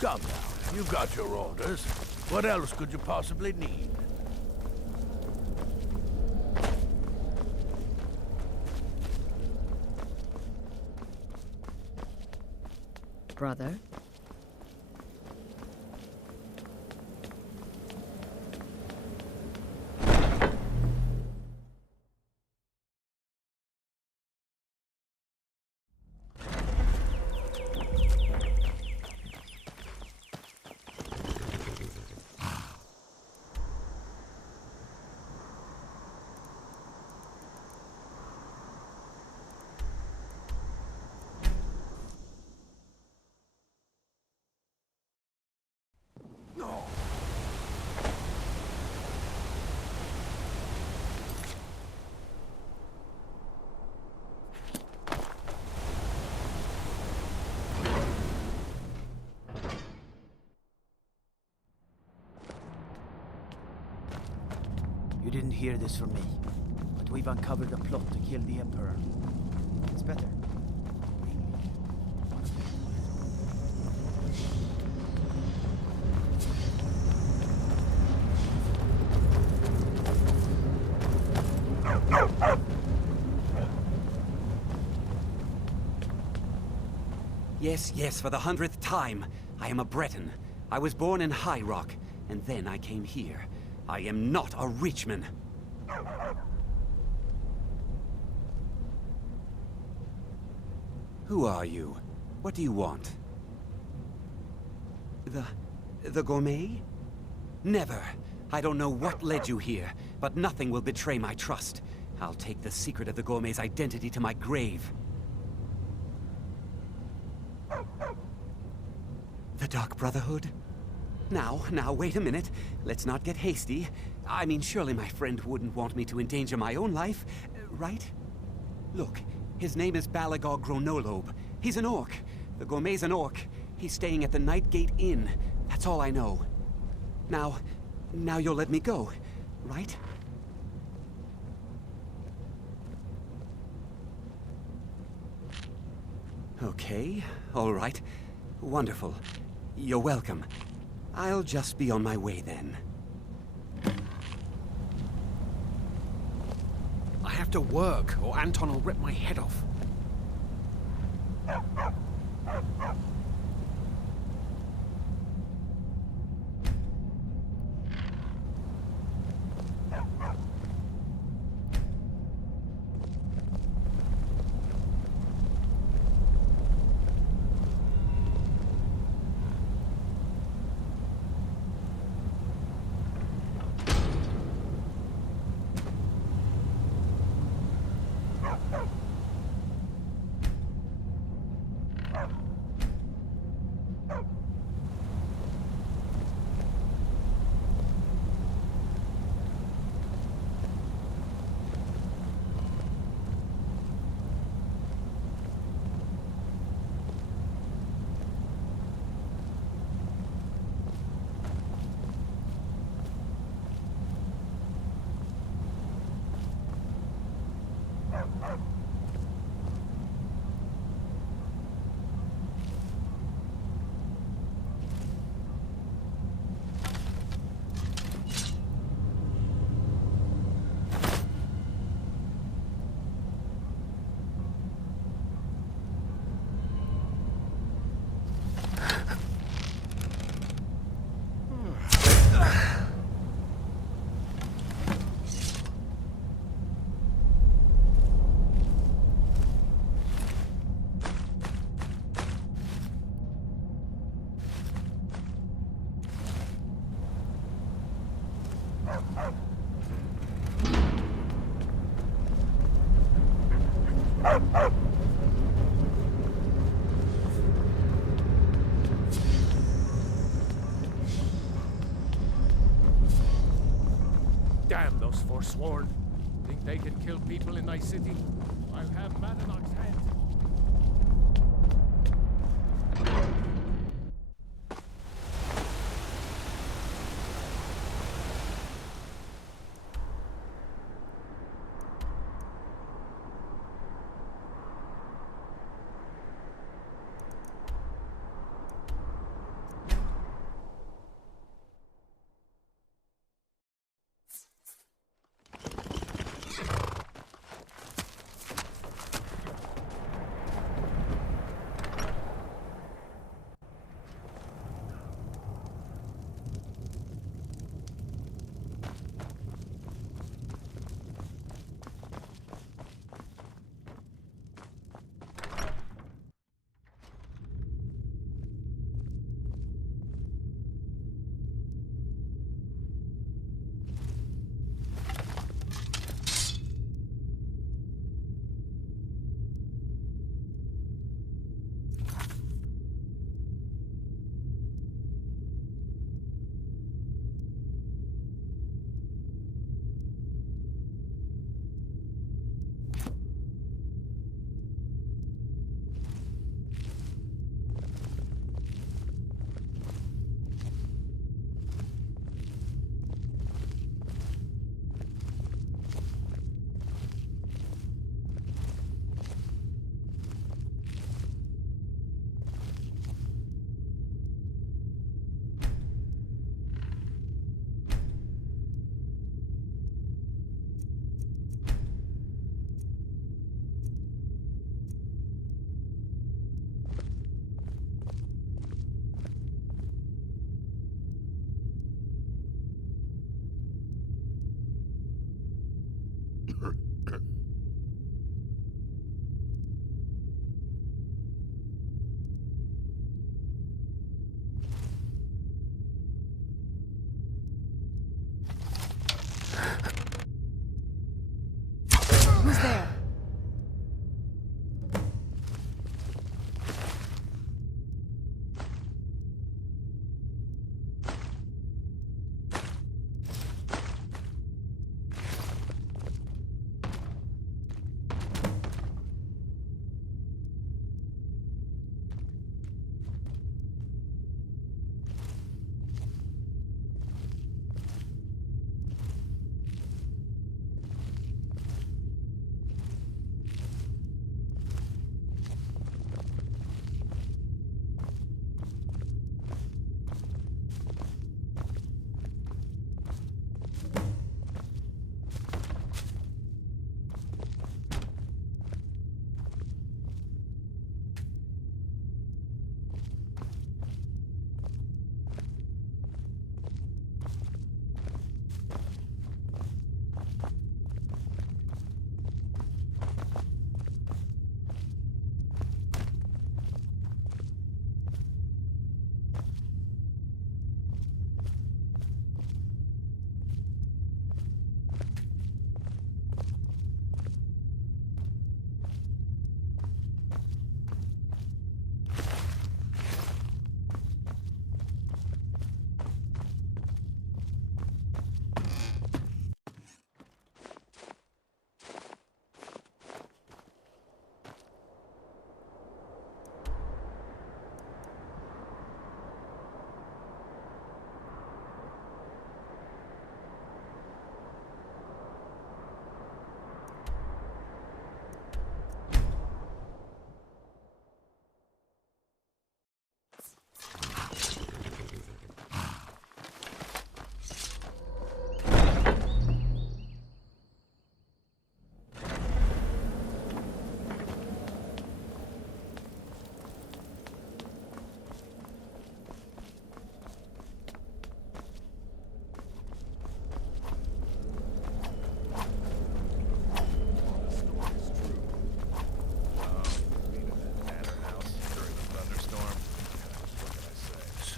Come now, you've got your orders. What else could you possibly need? Brother? You didn't hear this from me, but we've uncovered a plot to kill the Emperor. It's better. Yes, for the 100th time. I am a Breton. I was born in High Rock, and then I came here. I am not a Richman. Who are you? What do you want? The gourmet? Never. I don't know what led you here, but nothing will betray my trust. I'll take the secret of the gourmet's identity to my grave. The Dark Brotherhood? Now, wait a minute. Let's not get hasty. I mean, surely my friend wouldn't want me to endanger my own life, right? Look, his name is Balagog Gronolobe. He's an orc. The gourmet's an orc. He's staying at the Nightgate Inn. That's all I know. Now you'll let me go, right? Okay, all right. Wonderful. You're welcome. I'll just be on my way then. I have to work, or Anton will rip my head off. Damn those Forsworn. Think they can kill people in my city? I'll have Madanach's head.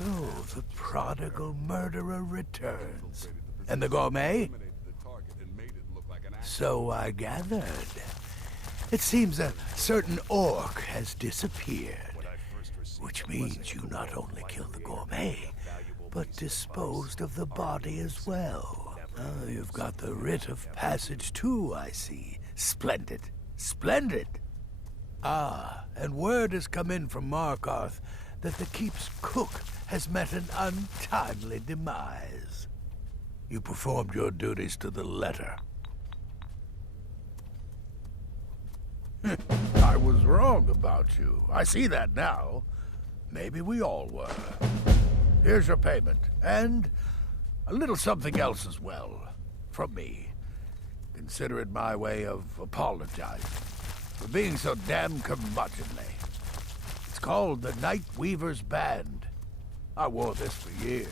So, the prodigal murderer returns. And the gourmet? So I gathered. It seems a certain orc has disappeared. Which means you not only killed the gourmet, but disposed of the body as well. You've got the writ of passage too, I see. Splendid. Splendid! Ah, and word has come in from Markarth that the keep's cook has met an untimely demise. You performed your duties to the letter. I was wrong about you. I see that now. Maybe we all were. Here's your payment, and a little something else as well, from me. Consider it my way of apologizing for being so damn curmudgeonly. It's called the Night Weaver's Band. I wore this for years.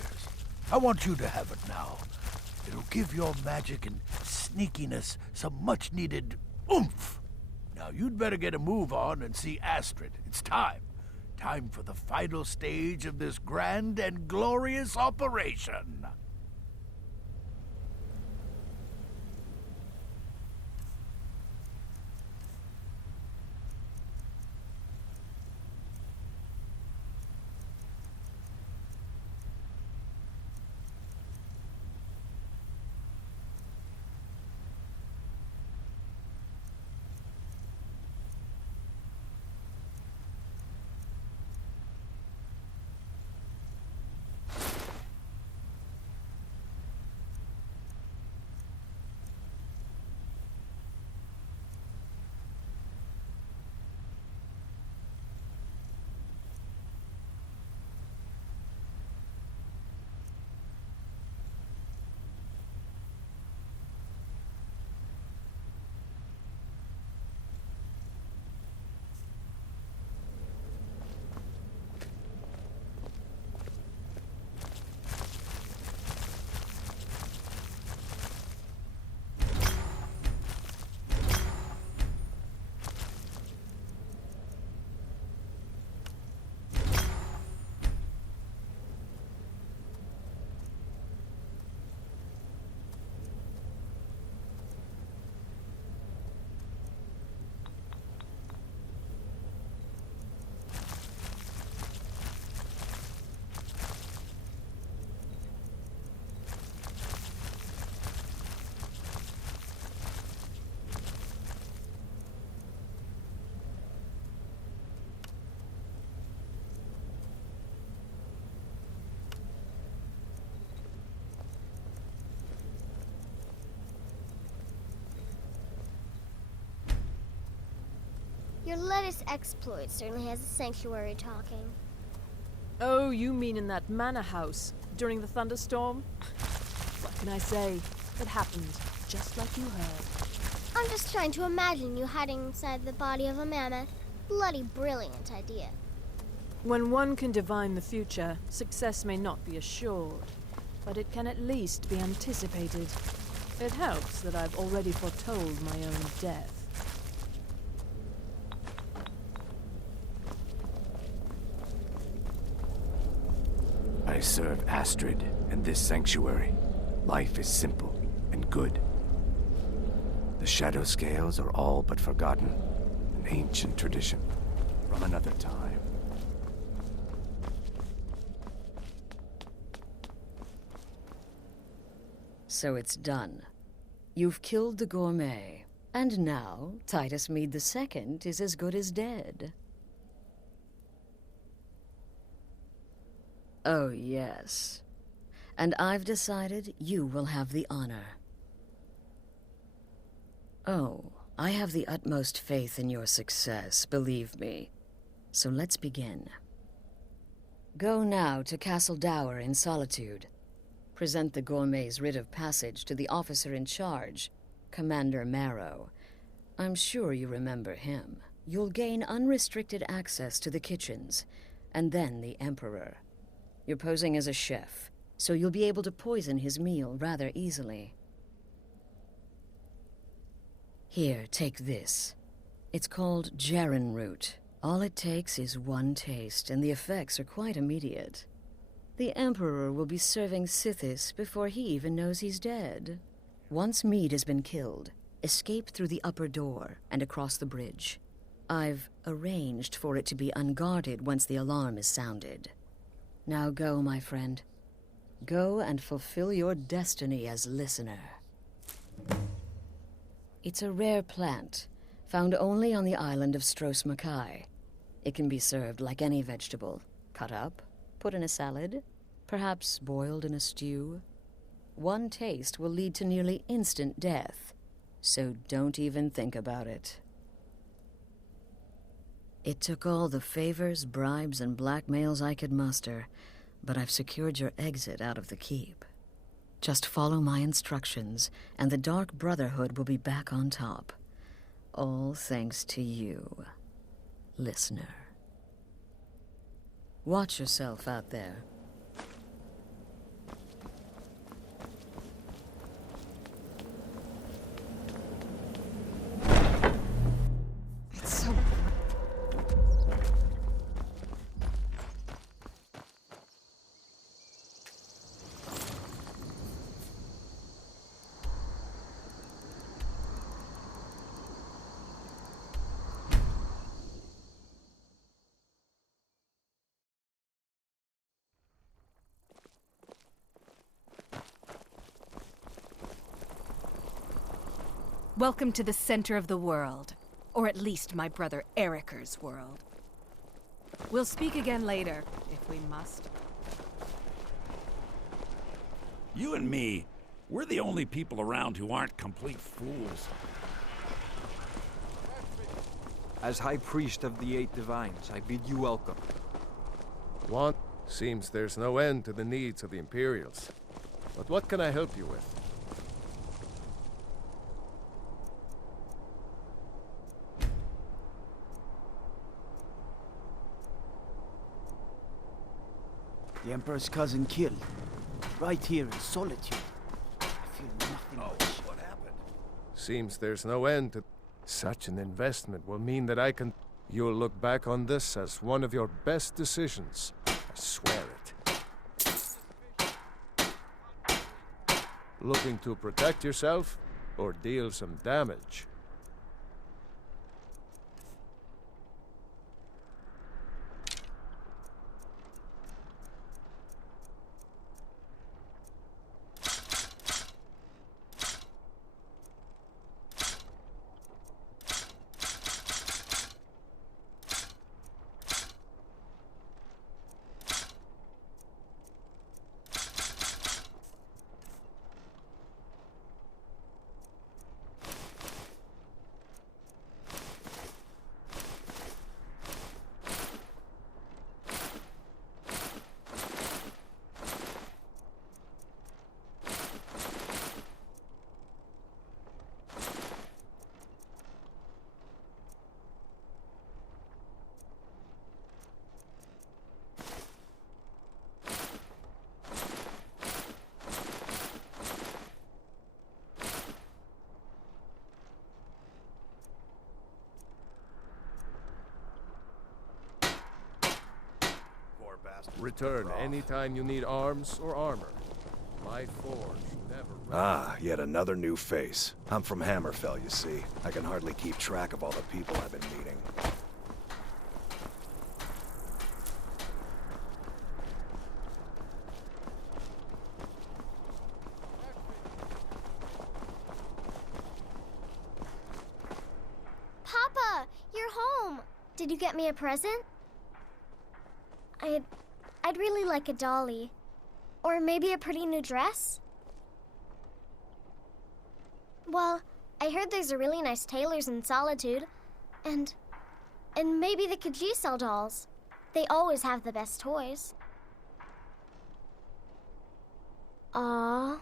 I want you to have it now. It'll give your magic and sneakiness some much-needed oomph. Now, you'd better get a move on and see Astrid. It's time. Time for the final stage of this grand and glorious operation. Your latest exploit certainly has the sanctuary talking. Oh, you mean in that manor house during the thunderstorm? What can I say? It happened just like you heard. I'm just trying to imagine you hiding inside the body of a mammoth. Bloody brilliant idea. When one can divine the future, success may not be assured, but it can at least be anticipated. It helps that I've already foretold my own death. I serve Astrid and this sanctuary. Life is simple and good. The shadow scales are all but forgotten, an ancient tradition from another time. So it's done. You've killed the gourmet, and now Titus Mead II is as good as dead. Oh, yes. And I've decided you will have the honor. Oh, I have the utmost faith in your success, believe me. So let's begin. Go now to Castle Dower in Solitude. Present the gourmet's writ of passage to the officer in charge, Commander Marrow. I'm sure you remember him. You'll gain unrestricted access to the kitchens, and then the Emperor. You're posing as a chef, so you'll be able to poison his meal rather easily. Here, take this. It's called Jarren root. All it takes is one taste, and the effects are quite immediate. The Emperor will be serving Sithis before he even knows he's dead. Once Mead has been killed, escape through the upper door and across the bridge. I've arranged for it to be unguarded once the alarm is sounded. Now go, my friend. Go and fulfill your destiny as listener. It's a rare plant, found only on the island of Stros Makai. It can be served like any vegetable, cut up, put in a salad, perhaps boiled in a stew. One taste will lead to nearly instant death, so don't even think about it. It took all the favors, bribes, and blackmails I could muster, but I've secured your exit out of the keep. Just follow my instructions, and the Dark Brotherhood will be back on top. All thanks to you, listener. Watch yourself out there. It's so... Welcome to the center of the world. Or at least my brother Eriker's world. We'll speak again later, if we must. You and me, we're the only people around who aren't complete fools. As High Priest of the Eight Divines, I bid you welcome. Seems there's no end to the needs of the Imperials. But what can I help you with? The Emperor's cousin killed. Right here in Solitude. I feel nothing much. What happened? Seems there's no end to... Such an investment will mean that I can... You'll look back on this as one of your best decisions. I swear it. Looking to protect yourself or deal some damage? Return anytime you need arms or armor. My forge never... yet another new face. I'm from Hammerfell, you see. I can hardly keep track of all the people I've been meeting. Papa, you're home. Did you get me a present? I'd really like a dolly. Or maybe a pretty new dress? Well, I heard there's a really nice tailor's in Solitude. And maybe the Khajiit sell dolls. They always have the best toys. Aww.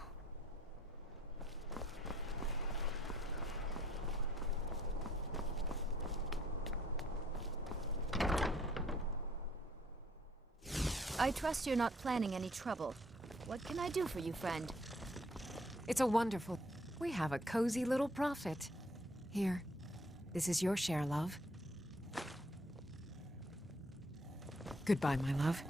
I trust you're not planning any trouble. What can I do for you, friend? It's a wonderful... We have a cozy little prophet. Here, this is your share, love. Goodbye, my love.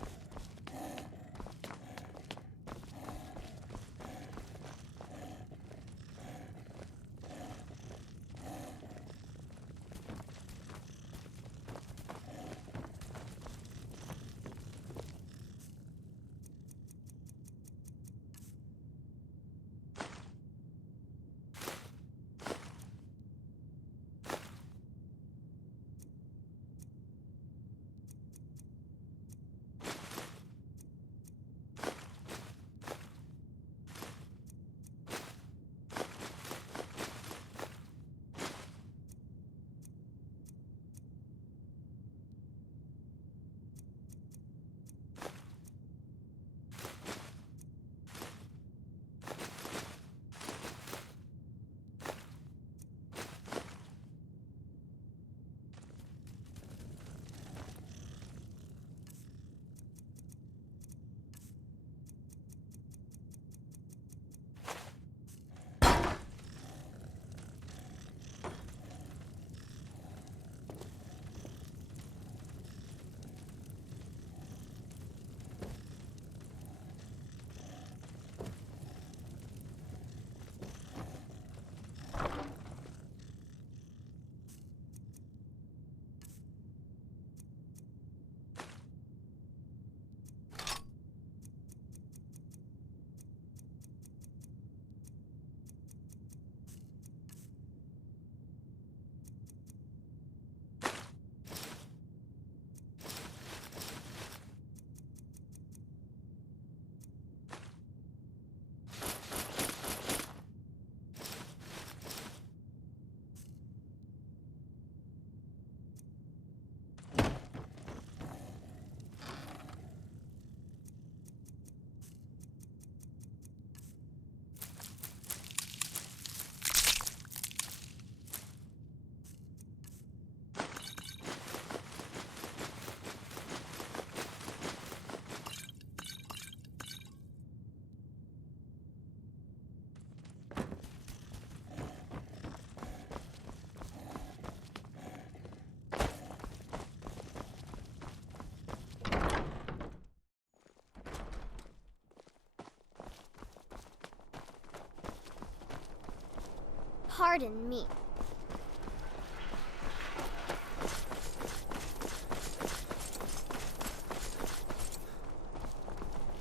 Pardon me.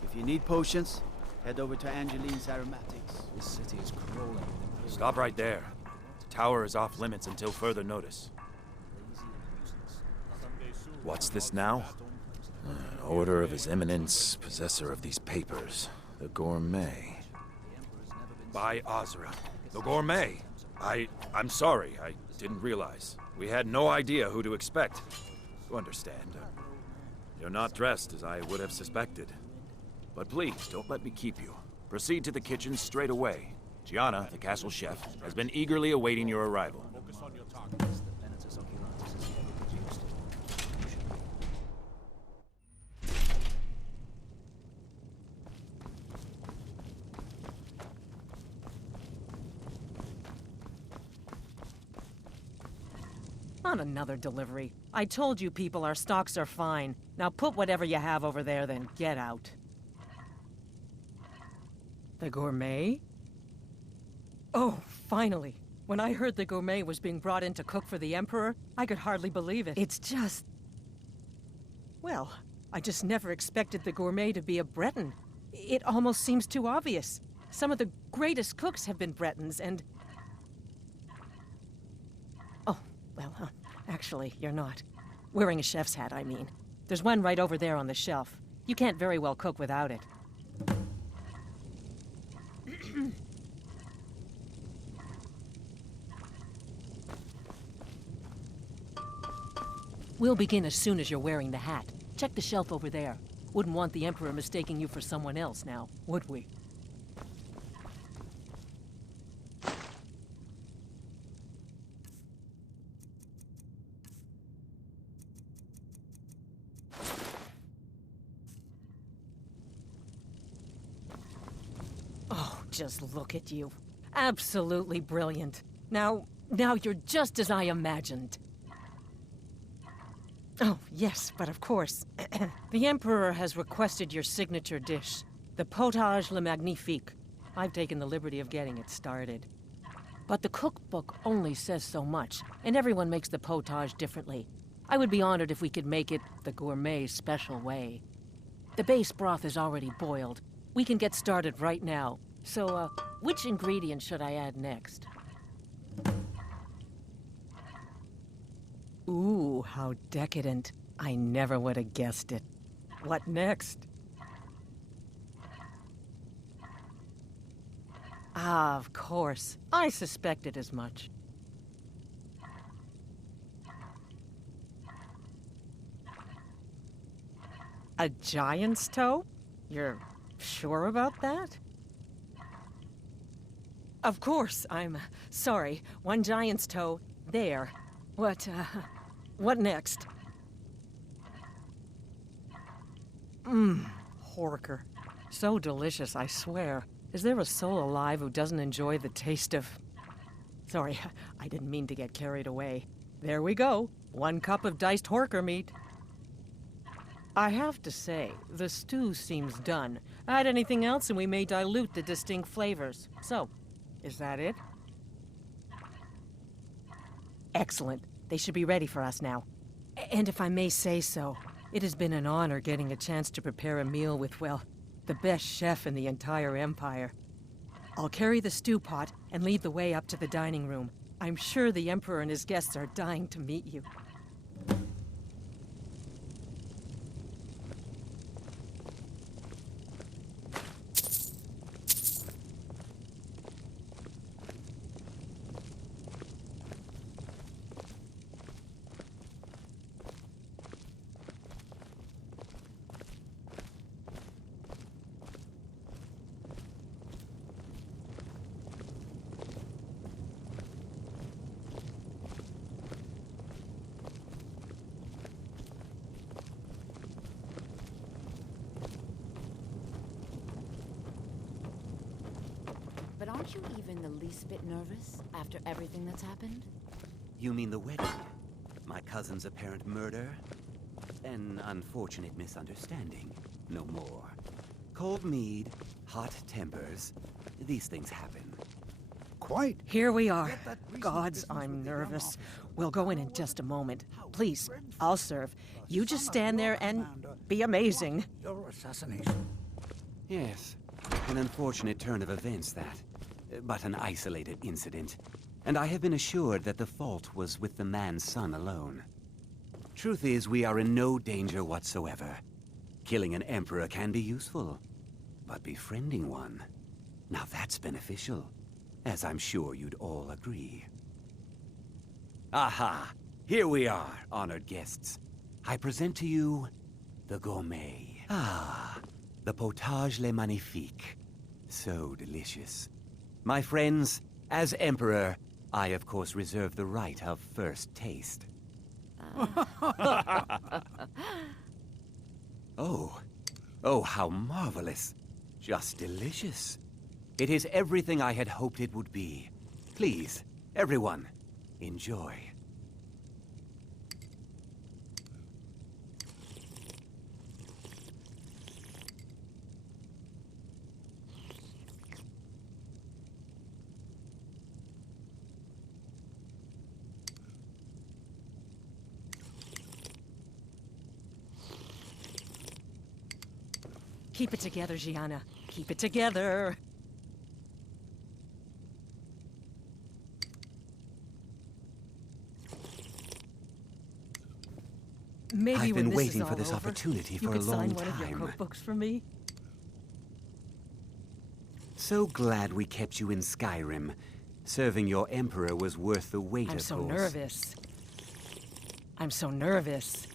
If you need potions, head over to Angeline's Aromatics. This city is crawling. Stop right there. The tower is off limits until further notice. What's this now? An order of His Eminence, possessor of these papers. The Gourmet. By Azra. The Gourmet? I'm sorry. I didn't realize. We had no idea who to expect. You understand. You're not dressed as I would have suspected. But please, don't let me keep you. Proceed to the kitchen straight away. Gianna, the castle chef, has been eagerly awaiting your arrival. Not another delivery. I told you people our stocks are fine. Now put whatever you have over there, then get out. The Gourmet? Oh, finally. When I heard the Gourmet was being brought in to cook for the Emperor, I could hardly believe it. It's just... Well, I just never expected the Gourmet to be a Breton. It almost seems too obvious. Some of the greatest cooks have been Bretons, and... Oh, well, actually, you're not. Wearing a chef's hat, I mean. There's one right over there on the shelf. You can't very well cook without it. We'll begin as soon as you're wearing the hat. Check the shelf over there. Wouldn't want the Emperor mistaking you for someone else now, would we? Oh, just look at you. Absolutely brilliant. Now you're just as I imagined. Oh, yes, but of course. The Emperor has requested your signature dish, the potage le magnifique. I've taken the liberty of getting it started. But the cookbook only says so much, and everyone makes the potage differently. I would be honored if we could make it the Gourmet special way. The base broth is already boiled. We can get started right now. So, which ingredient should I add next? Ooh, how decadent. I never would have guessed it. What next? Ah, of course. I suspected as much. A giant's toe? You're sure about that? Of course, I'm sorry. One giant's toe, there. What next? Horker. So delicious, I swear. Is there a soul alive who doesn't enjoy the taste of... Sorry, I didn't mean to get carried away. There we go. 1 cup of diced horker meat. I have to say, the stew seems done. Add anything else and we may dilute the distinct flavors. So, is that it? Excellent. They should be ready for us now. And if I may say so, it has been an honor getting a chance to prepare a meal with, well, the best chef in the entire Empire. I'll carry the stew pot and lead the way up to the dining room. I'm sure the Emperor and his guests are dying to meet you. But aren't you even the least bit nervous after everything that's happened? You mean the wedding? My cousin's apparent murder? An unfortunate misunderstanding. No more. Cold mead, hot tempers. These things happen. quite. Here we are. Gods, I'm nervous. We'll go in just a moment. Please, I'll serve. You just stand there and be amazing. Your assassination. Yes, an unfortunate turn of events, that. But an isolated incident. And I have been assured that the fault was with the man's son alone. Truth is, we are in no danger whatsoever. Killing an emperor can be useful, but befriending one, now that's beneficial, as I'm sure you'd all agree. Aha! Here we are, honored guests. I present to you the gourmet. Ah, the potage le magnifique. So delicious. My friends, as emperor, I of course reserve the right of first taste. Oh, how marvelous. Just delicious. It is everything I had hoped it would be. Please, everyone, enjoy. Keep it together, Gianna. Keep it together. Maybe I've been when waiting is for this all over, opportunity you for a could long sign one of your time. cookbooks for me. So glad we kept you in Skyrim. Serving your emperor was worth the wait, I'm of so course. nervous. I'm so nervous.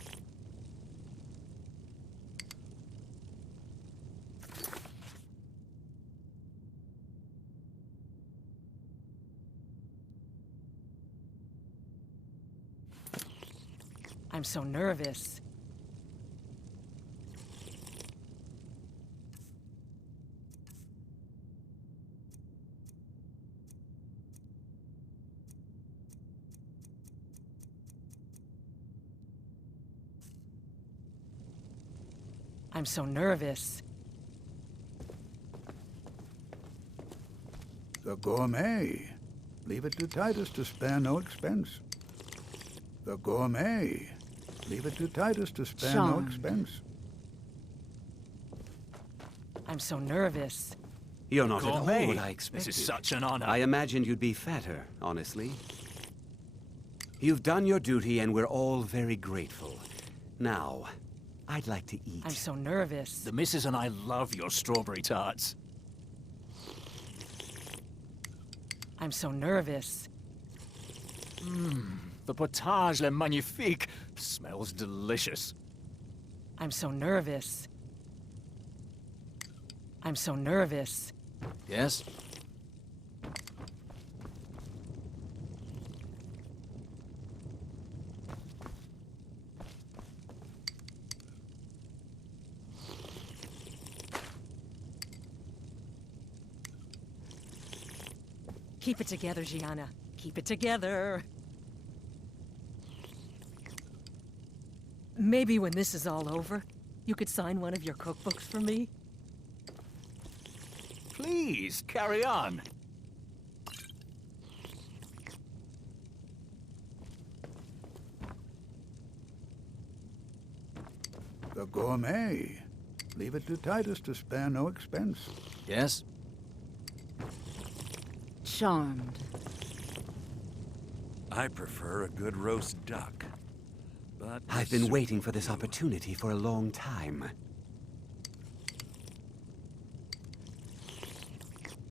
I'm so nervous. I'm so nervous. The gourmet. Leave it to Titus to spare no expense. The gourmet. Leave it to Titus to spare no Charmed. expense. I'm so nervous. You're not at all Gourmet. what I expected. This is such an honor. I imagined you'd be fatter, honestly. You've done your duty, and we're all very grateful. Now, I'd like to eat. I'm so nervous. The missus and I love your strawberry tarts. I'm so nervous. The potage le magnifique smells delicious. I'm so nervous. I'm so nervous. Yes? Keep it together, Gianna. Keep it together. Maybe when this is all over, you could sign one of your cookbooks for me? Please, carry on. The gourmet. Leave it to Titus to spare no expense. Yes? Charmed. I prefer a good roast duck. But I've been waiting for this opportunity for a long time.